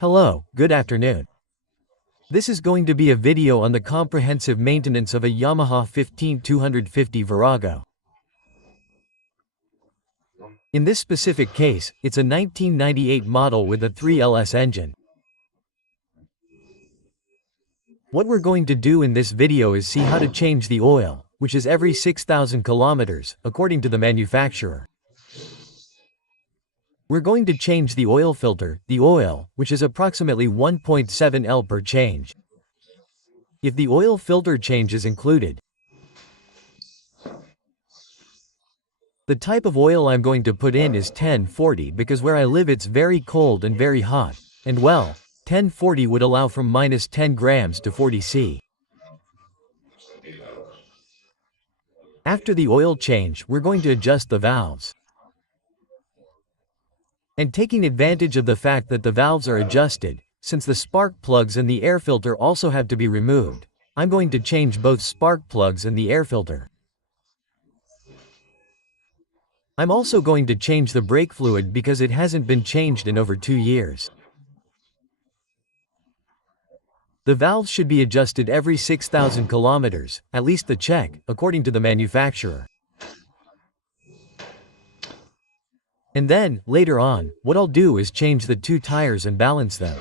Hello, good afternoon. This is going to be a video on the comprehensive maintenance of a Yamaha 15250 Virago. In this specific case, it's a 1998 model with a 3LS engine. What we're going to do in this video is see how to change the oil, which is every 6,000 kilometers, according to the manufacturer. We're going to change the oil filter, the oil, which is approximately 1.7 L per change. If the oil filter change is included. The type of oil I'm going to put in is 1040 because where I live it's very cold and very hot, and well, 1040 would allow from -10 grams to 40 C. After the oil change, we're going to adjust the valves. And taking advantage of the fact that the valves are adjusted, since the spark plugs and the air filter also have to be removed, I'm going to change both spark plugs and the air filter. I'm also going to change the brake fluid because it hasn't been changed in over 2 years. The valves should be adjusted every 6,000 kilometers, at least the check, according to the manufacturer. And then, later on, what I'll do is change the 2 tires and balance them.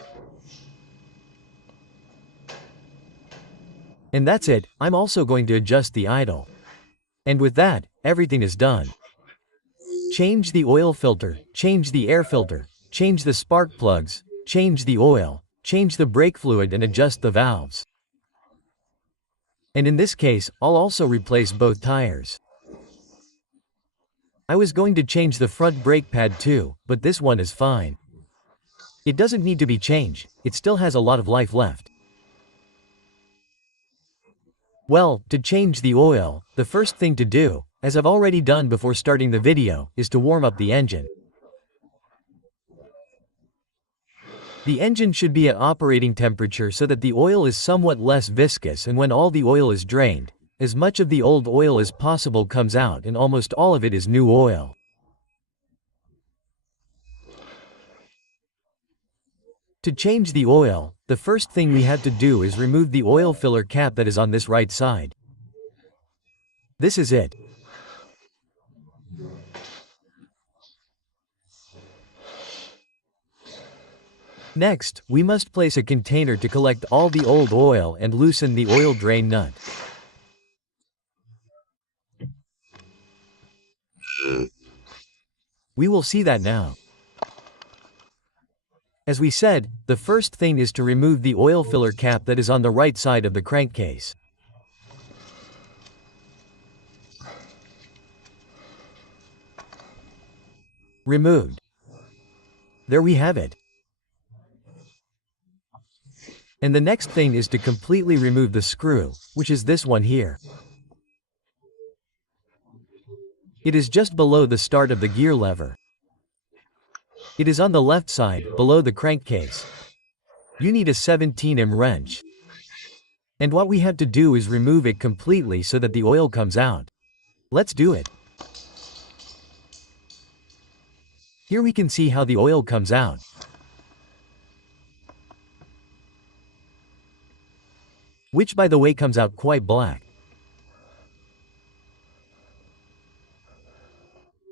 And that's it. I'm also going to adjust the idle. And with that, everything is done. Change the oil filter, change the air filter, change the spark plugs, change the oil, change the brake fluid and adjust the valves. And in this case, I'll also replace both tires. I was going to change the front brake pad too, but this one is fine. It doesn't need to be changed, it still has a lot of life left. Well, to change the oil, the first thing to do, as I've already done before starting the video, is to warm up the engine. The engine should be at operating temperature so that the oil is somewhat less viscous, and when all the oil is drained, as much of the old oil as possible comes out and almost all of it is new oil. To change the oil, the first thing we have to do is remove the oil filler cap that is on this right side. This is it. Next, we must place a container to collect all the old oil and loosen the oil drain nut. We will see that now. As we said, the first thing is to remove the oil filler cap that is on the right side of the crankcase. Removed. There we have it. And the next thing is to completely remove the screw, which is this one here. It is just below the start of the gear lever. It is on the left side, below the crankcase. You need a 17mm wrench. And what we have to do is remove it completely so that the oil comes out. Let's do it. Here we can see how the oil comes out. Which by the way comes out quite black.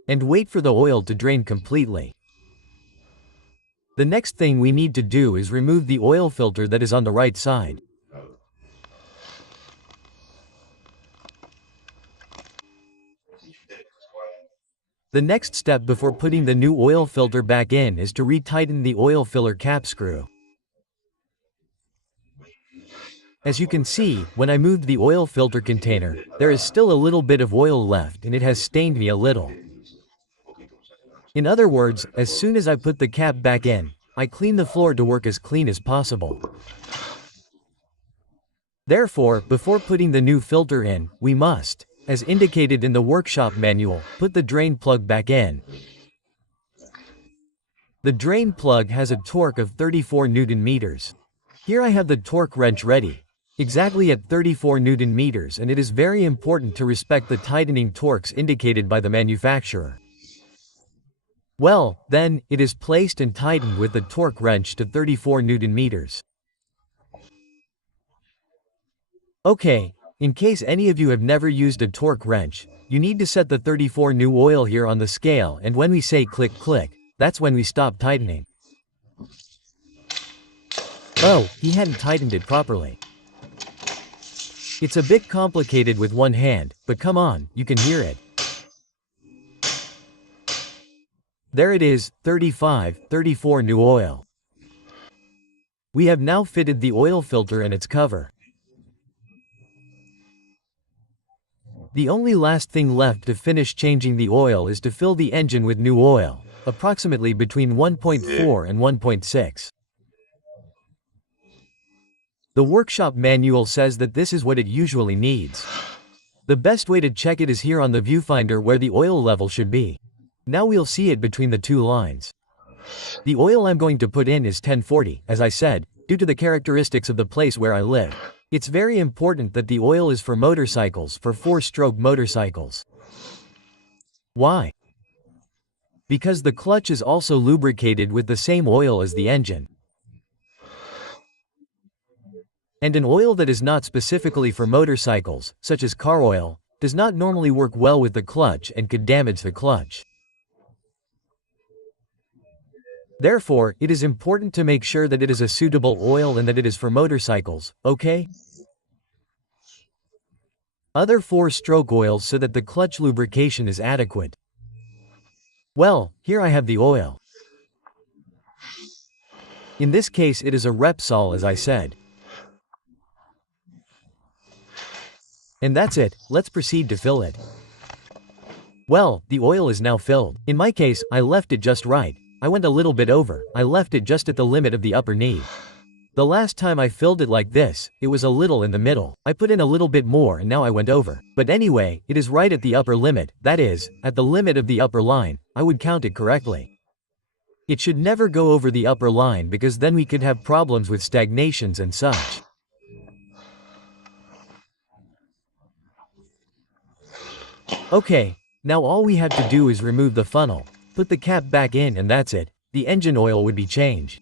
And wait for the oil to drain completely. The next thing we need to do is remove the oil filter that is on the right side. The next step before putting the new oil filter back in is to retighten the oil filler cap screw. As you can see, when I moved the oil filter container, there is still a little bit of oil left and it has stained me a little. In other words, as soon as I put the cap back in, I clean the floor to work as clean as possible. Therefore, before putting the new filter in, we must, as indicated in the workshop manual, put the drain plug back in. The drain plug has a torque of 34 Newton meters. Here I have the torque wrench ready, exactly at 34 Newton meters, and it is very important to respect the tightening torques indicated by the manufacturer. Well, then, it is placed and tightened with the torque wrench to 34 Newton meters. Okay, in case any of you have never used a torque wrench, you need to set the 34 new oil here on the scale, and when we say click click, that's when we stop tightening. Oh, he hadn't tightened it properly. It's a bit complicated with one hand, but come on, you can hear it. There it is, 34 new oil. We have now fitted the oil filter and its cover. The only last thing left to finish changing the oil is to fill the engine with new oil, approximately between 1.4 and 1.6. The workshop manual says that this is what it usually needs. The best way to check it is here on the viewfinder where the oil level should be. Now we'll see it between the two lines. The oil I'm going to put in is 1040, as I said, due to the characteristics of the place where I live. It's very important that the oil is for motorcycles, for 4-stroke motorcycles. Why? Because the clutch is also lubricated with the same oil as the engine. And an oil that is not specifically for motorcycles, such as car oil, does not normally work well with the clutch and could damage the clutch. Therefore, it is important to make sure that it is a suitable oil and that it is for motorcycles, okay? Other 4-stroke oils so that the clutch lubrication is adequate. Well, here I have the oil. In this case it is a Repsol, as I said. And that's it, let's proceed to fill it. Well, the oil is now filled. In my case, I left it just right. I went a little bit over, I left it just at the limit of the upper knee. The last time I filled it like this, it was a little in the middle. I put in a little bit more and now I went over. But anyway, it is right at the upper limit, that is, at the limit of the upper line, I would count it correctly. It should never go over the upper line because then we could have problems with stagnations and such. Okay, now all we have to do is remove the funnel. Put the cap back in and that's it, the engine oil would be changed.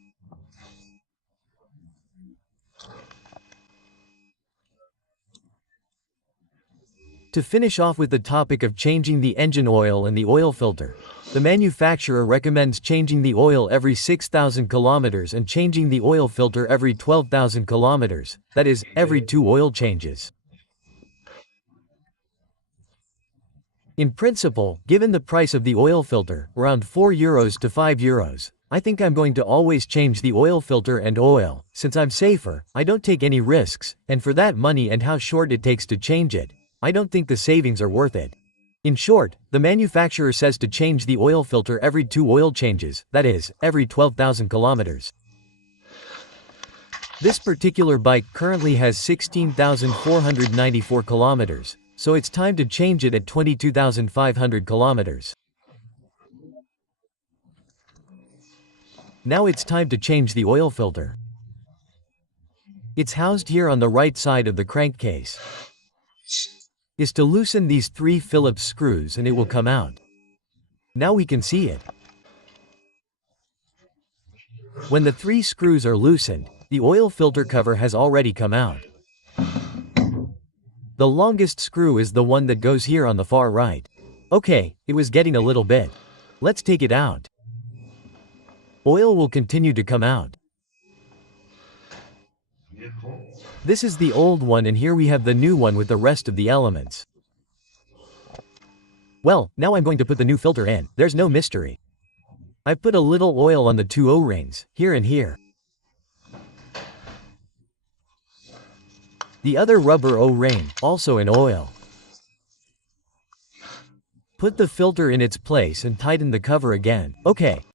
To finish off with the topic of changing the engine oil and the oil filter, the manufacturer recommends changing the oil every 6,000 kilometers and changing the oil filter every 12,000 kilometers, that is, every 2 oil changes. In principle, given the price of the oil filter, around €4 to €5, I think I'm going to always change the oil filter and oil, since I'm safer, I don't take any risks, and for that money and how short it takes to change it, I don't think the savings are worth it. In short, the manufacturer says to change the oil filter every 2 oil changes, that is, every 12,000 kilometers. This particular bike currently has 16,494 kilometers. So it's time to change it at 22,500 kilometers. Now it's time to change the oil filter. It's housed here on the right side of the crankcase. Is to loosen these 3 Phillips screws and it will come out. Now we can see it. When the 3 screws are loosened, the oil filter cover has already come out. The longest screw is the one that goes here on the far right. Okay, it was getting a little bit. Let's take it out. Oil will continue to come out. This is the old one and here we have the new one with the rest of the elements. Well, now I'm going to put the new filter in, there's no mystery. I've put a little oil on the 2 O-rings, here and here. The other rubber O-ring, also in oil. Put the filter in its place and tighten the cover again. Okay,